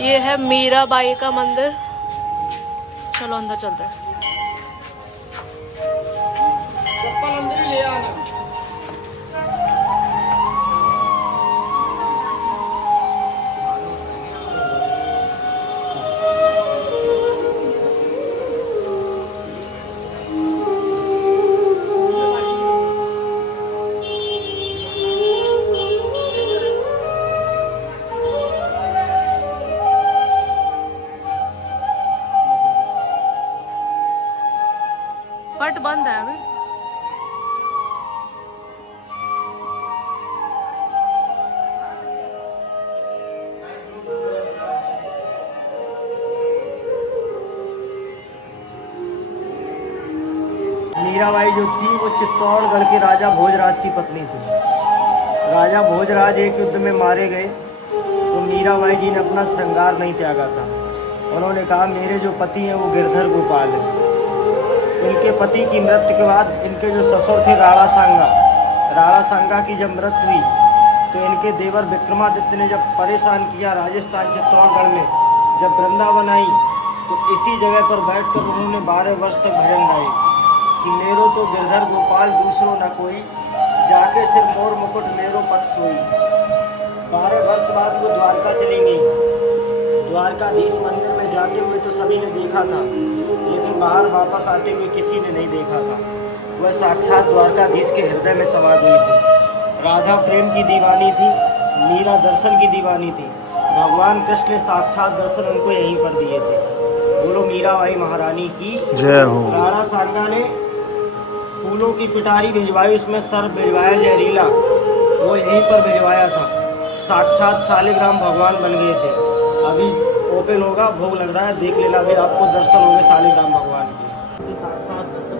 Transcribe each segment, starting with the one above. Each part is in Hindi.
ये है मीराबाई का मंदिर। चलो अंदर चलते हैं। चप्पल अंदर ही ले आना। बट बंद है अभी। मीराबाई जो थी वो चित्तौड़गढ़ के राजा भोजराज की पत्नी थी। राजा भोजराज एक युद्ध में मारे गए तो मीराबाई जी ने अपना श्रृंगार नहीं त्यागा था। उन्होंने कहा मेरे जो पति हैं वो गिरधर गोपाल हैं। इनके पति की मृत्यु के बाद इनके जो ससुर थे राणा सांगा की जब मृत्यु हुई तो इनके देवर विक्रमादित्य ने जब परेशान किया राजस्थान चित्तौड़गढ़ में, जब वृंदावन आई तो इसी जगह पर बैठकर उन्होंने 12 वर्ष तक भजन गाए कि मेरो तो गिरधर गोपाल दूसरो न कोई, जाके सिर मोर मुकुट मेरो पत सोई। 12 वर्ष बाद वो द्वारका चली गई। द्वारकाधीश मंदिर में जाते हुए तो सभी ने देखा था, लेकिन बाहर वापस आते हुए किसी ने नहीं देखा था। वह साक्षात द्वारकाधीश के हृदय में समा गई थी। राधा प्रेम की दीवानी थी, मीरा दर्शन की दीवानी थी। भगवान कृष्ण ने साक्षात दर्शन उनको यहीं पर दिए थे। बोलो मीराबाई महारानी की जय हो। राणा सांगा ने फूलों की पिटारी भिजवाई, उसमें सर्प भिजवाया जहरीला, वो यहीं पर भिजवाया था। साक्षात शालिग्राम भगवान बन गए थे। अभी ओपन होगा, भोग लग रहा है, देख लेना भी, आपको दर्शन होंगे शालिग्राम भगवान के। साक्षात दर्शन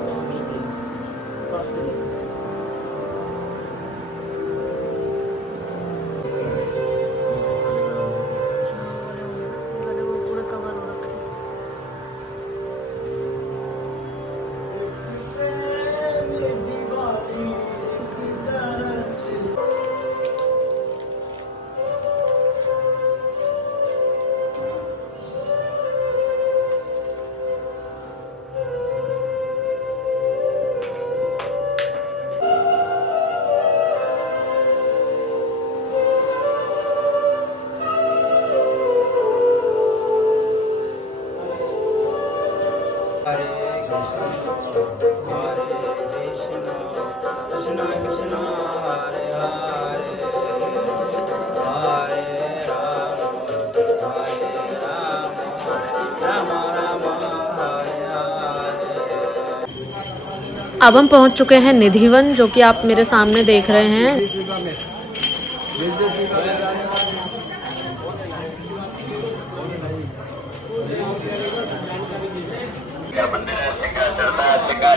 अब हम पहुंच चुके हैं निधिवन, जो कि आप मेरे सामने देख रहे हैं।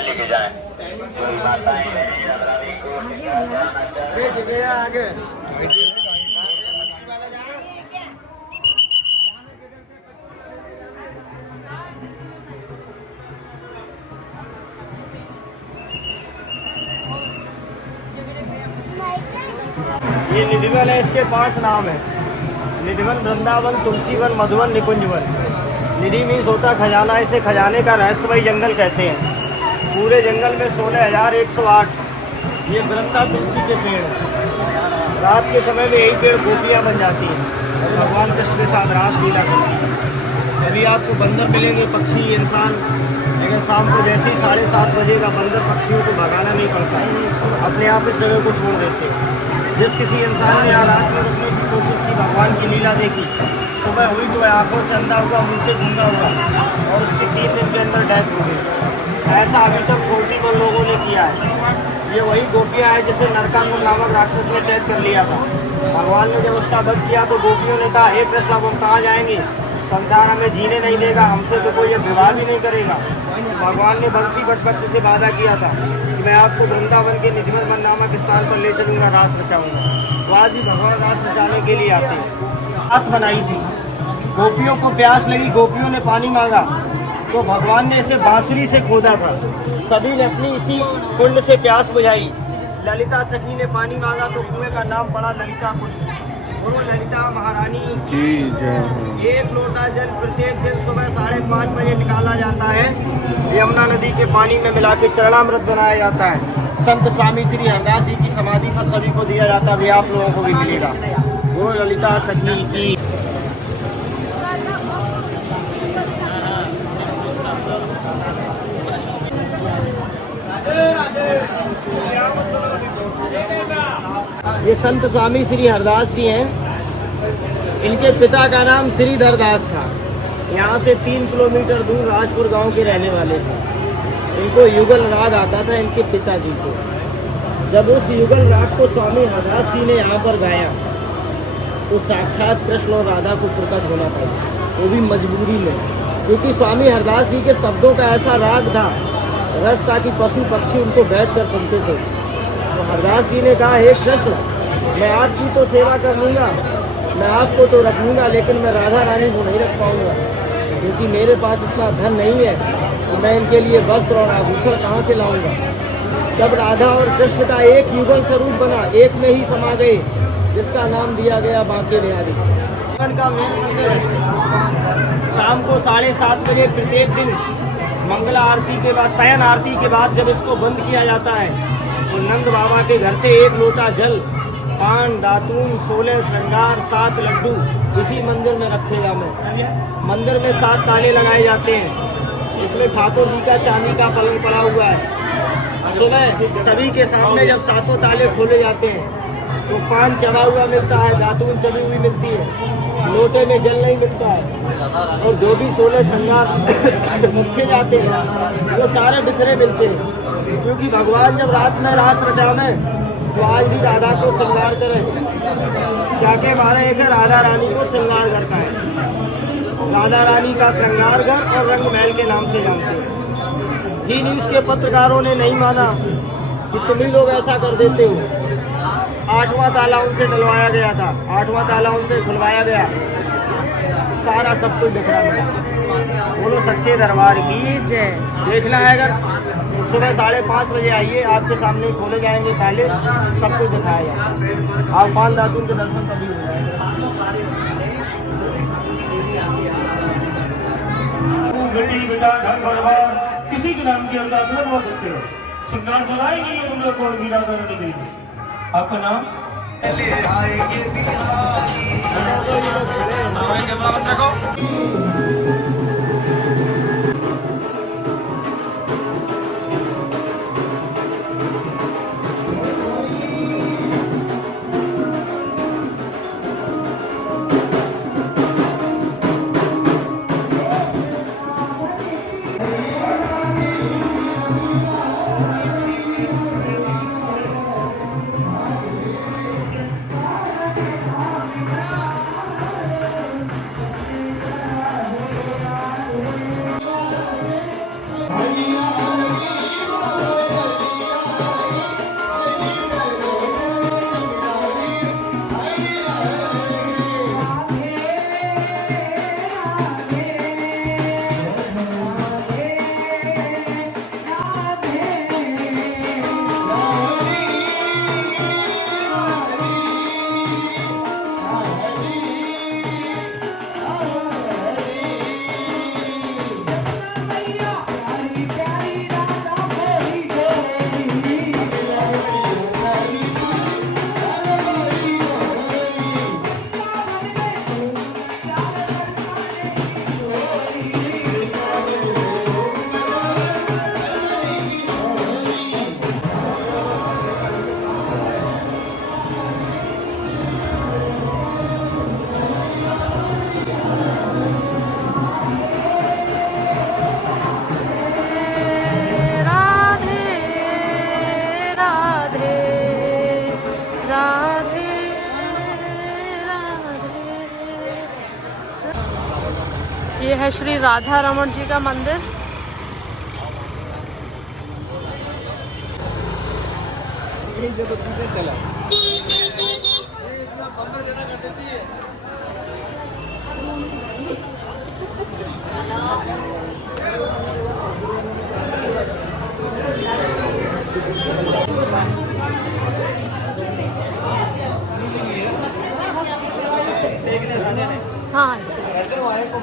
लेके जाए ये निधिवन है, इसके 5 नाम है। निधिवन, वृंदावन, तुलसीवन, मधुवन, निकुंजवन। निधि मीन्स होता खजाना। इसे खजाने का रहस्यमयी जंगल कहते हैं। पूरे जंगल में 16,108 ये वृंदा तुलसी के पेड़ हैं। रात के समय में यही पेड़ गोपियाँ बन जाती हैं और भगवान कृष्ण के साथ रास लीला करती हैं। अभी आपको बंदर मिलेंगे, पक्षी, इंसान, लेकिन शाम को जैसे ही 7:30 बजे का बंदर पक्षियों को भगाना नहीं पड़ता है, अपने आप इस जगह को छोड़ देते हैं। जिस किसी इंसान ने यहाँ रात में रुकने की कोशिश की, भगवान की लीला देखी, सुबह हुई तो वह आंखों से अंधा हुआ, मुँह से गूंगा हुआ और उसकी 3 दिन के अंदर डेथ हो गई। ऐसा अभी तक 41 लोगों ने किया है। ये वही गोपियाँ हैं जिसे नरकासुर नामक राक्षस ने कैद कर लिया था। भगवान ने जब उसका वध किया तो गोपियों ने कहा, हे कृष्ण, अब हम कहाँ जाएंगे, संसार हमें जीने नहीं देगा, हमसे तो कोई विवाह भी नहीं करेगा। भगवान ने बंसी बटपट से वादा किया था कि मैं आपको वृंदावन के निधिवन नामक स्थान पर ले चलूँगा, रास रचाऊँगा। तो आज भी भगवान रास रचाने के लिए आते हैं। रात बनाई थी, गोपियों को प्यास लगी, गोपियों ने पानी मांगा तो भगवान ने इसे बांसुरी से खोदा था। सभी ने अपनी इसी कुंड से प्यास बुझाई। ललिता सखी ने पानी मांगा तो कुएं का नाम पड़ा ललिता कुंड। बोलो ललिता महारानी की जय हो। एक लोटा जल प्रत्येक दिन सुबह 5:30 बजे निकाला जाता है। यमुना नदी के पानी में मिला के चरणामृत बनाया जाता है। संत स्वामी श्री हरदास जी की समाधि पर सभी को दिया जाता है, भी आप लोगों को भी मिलेगा। बोलो ललिता सखी की। ये संत स्वामी श्री हरदास जी हैं। इनके पिता का नाम श्रीधर दास था। यहाँ से 3 किलोमीटर दूर राजपुर गांव के रहने वाले थे। इनको युगल राग आता था इनके पिताजी को। जब उस युगल राग को स्वामी हरदास जी ने यहाँ पर गाया तो साक्षात कृष्ण और राधा को प्रकट होना पड़ा, वो भी मजबूरी में, क्योंकि स्वामी हरदास जी के शब्दों का ऐसा राग था, रस था कि पशु पक्षी उनको बैठ कर सुनते थे। तो हरदास जी ने कहा, हे कृष्ण, मैं आपकी तो सेवा कर लूँगा, मैं आपको तो रख लूँगा, लेकिन मैं राधा रानी को नहीं रख पाऊँगा, क्योंकि मेरे पास इतना धन नहीं है कि मैं इनके लिए वस्त्र और आभूषण कहाँ से लाऊँगा। तब राधा और कृष्ण का एक युगल स्वरूप बना, एक में ही समा गए, जिसका नाम दिया गया बांके बिहारी। का मेन मंदिर शाम को 7:30 बजे प्रत्येक दिन मंगला आरती के बाद, शयन आरती के बाद जब इसको बंद किया जाता है तो नंद बाबा के घर से 1 लोटा जल, पान, दातून, 16 श्रृंगार, 7 लड्डू इसी मंदिर में रखे जाते हैं। मंदिर में 7 ताले लगाए जाते हैं। इसमें ठाकुर जी का चांदी का पलंग पड़ा हुआ है। सुबह सभी के सामने जब 7 ताले खोले जाते हैं तो पान चढ़ा हुआ मिलता है, दातून चढ़ी हुई मिलती है, लोटे में जल नहीं मिलता है, और जो भी 16 श्रृंगार रखे जाते हैं वो सारे बिखरे मिलते हैं। क्योंकि भगवान जब रात में रास रचावे तो आज भी राधा को श्रृंगार करे, जाके मारे एक राधा रानी को श्रृंगार घर का है। राधा रानी का श्रृंगार घर और रंग महल के नाम से जानते हैं। जी न्यूज़ के पत्रकारों ने नहीं माना कि तुम ही लोग ऐसा कर देते हो। 8वां ताला उनसे डलवाया गया था, 8वां ताला उनसे खुलवाया गया, सारा सब कुछ दिख रहा है। बोलो सच्चे दरबार की जय। देखना है अगर सुबह 5:30 बजे आइए, आपके सामने खोले जाएंगे ताले, सब कुछ दिखाया जाएगा। आप पान दातून के दर्शन कभी हो जाएंगे। किसी के नाम की अरदास न बोल सकते हो। श्रृंगार जलाएंगे तुम लोग को वीरा करने के लिए। आपका नाम? ये है श्री राधा रमण जी का मंदिर। गाय को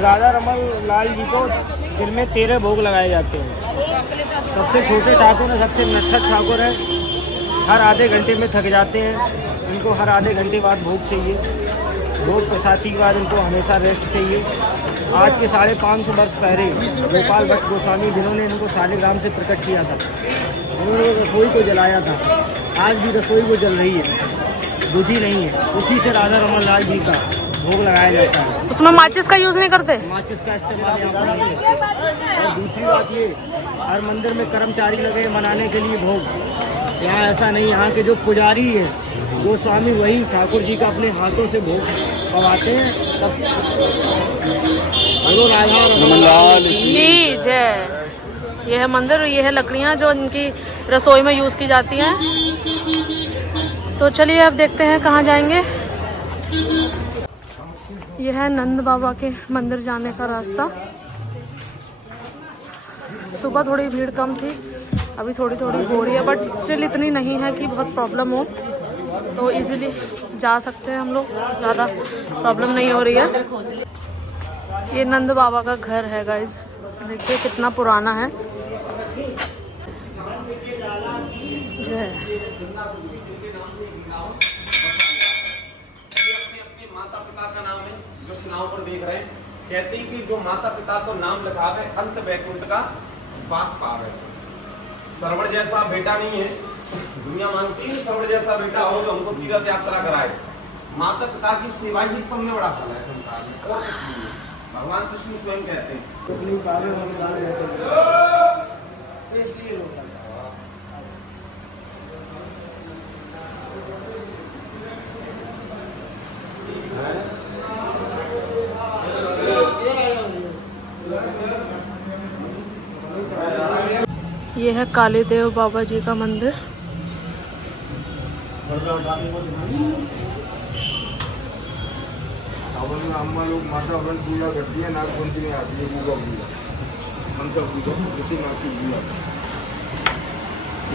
राजा रमन लाल जी को दिन में 13 भोग लगाए जाते हैं। सबसे छोटे ठाकुर है, सबसे नटखट ठाकुर है, हर आधे घंटे में थक जाते हैं। इनको हर आधे घंटे बाद भोग चाहिए। भोग प्रसादी के बाद इनको हमेशा रेस्ट चाहिए। आज के 550 वर्ष पहले गोपाल भट्ट गोस्वामी जिन्होंने इनको शालिग्राम से प्रकट किया था, उन्होंने रसोई को जलाया था। आज भी रसोई वो जल रही है, बुझी नहीं है। उसी से राजा रमन लाल जी का भोग लगाया जाता है। उसमें माचिस का यूज नहीं करते? माचिस का इस्तेमाल यहाँ पर नहीं करते। और दूसरी बात ये, हर मंदिर में कर्मचारी लगे मनाने के लिए भोग। यहाँ ऐसा नहीं, यहाँ के जो पुजारी है गोस्वामी वही ठाकुर जी का अपने हाथों से भोग पवाते हैं। तब हेलो राजा रमन लाल जी जय। यह है मंदिर, ये है लकड़ियाँ जो इनकी रसोई में यूज की जाती हैं। तो चलिए अब देखते हैं कहाँ जाएंगे। यह है नंद बाबा के मंदिर जाने का रास्ता। सुबह थोड़ी भीड़ कम थी, अभी थोड़ी थोड़ी हो रही है, बट स्टिल इतनी नहीं है कि बहुत प्रॉब्लम हो, तो इजीली जा सकते हैं हम लोग, ज़्यादा प्रॉब्लम नहीं हो रही है। ये नंद बाबा का घर है गाइस, देखिए कितना पुराना है। जय माता पिता का नाम है जो स्नाव पर देख रहे हैं। कहते हैं कि जो माता पिता को नाम लिखावे अंत वैकुंठ का वास पावे। श्रवण जैसा बेटा नहीं है, दुनिया मांगती है श्रवण जैसा बेटा हो तो हमको तीर्थ यात्रा कराए। माता पिता की सेवा ही सबसे बड़ा फल है संसार में, और कुछ नहीं है। भगवान कृष्ण स्वयं कहते हैं। ये है काली देव बाबा जी का मंदिर। सावन में अम्मा लोग माता वन पूजा करती है, नागपंचमी आती है, पूजा मंत्र पूजा किसी नाग की पूजा।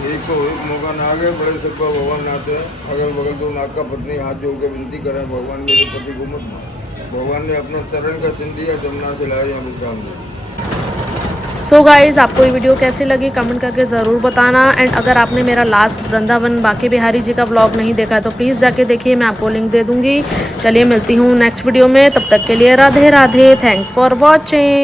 101 मौका नाग है, बड़े सिर पर भगवान नाथ है। अगल बगल दो नाग का पत्नी हाथ जोड़ के विनती करें, भगवान मेरे पति को मत मार। भगवान ने अपने चरण का चिन्ह दिया, जमुना से लाया यहाँ विश्राम दिया। सो गाइज़, आपको ये वीडियो कैसी लगी कमेंट करके ज़रूर बताना। एंड अगर आपने मेरा लास्ट वृंदावन बांके बिहारी जी का व्लॉग नहीं देखा है तो प्लीज़ जाके देखिए, मैं आपको लिंक दे दूँगी। चलिए मिलती हूँ नेक्स्ट वीडियो में, तब तक के लिए Radhe Radhe. Thanks for watching.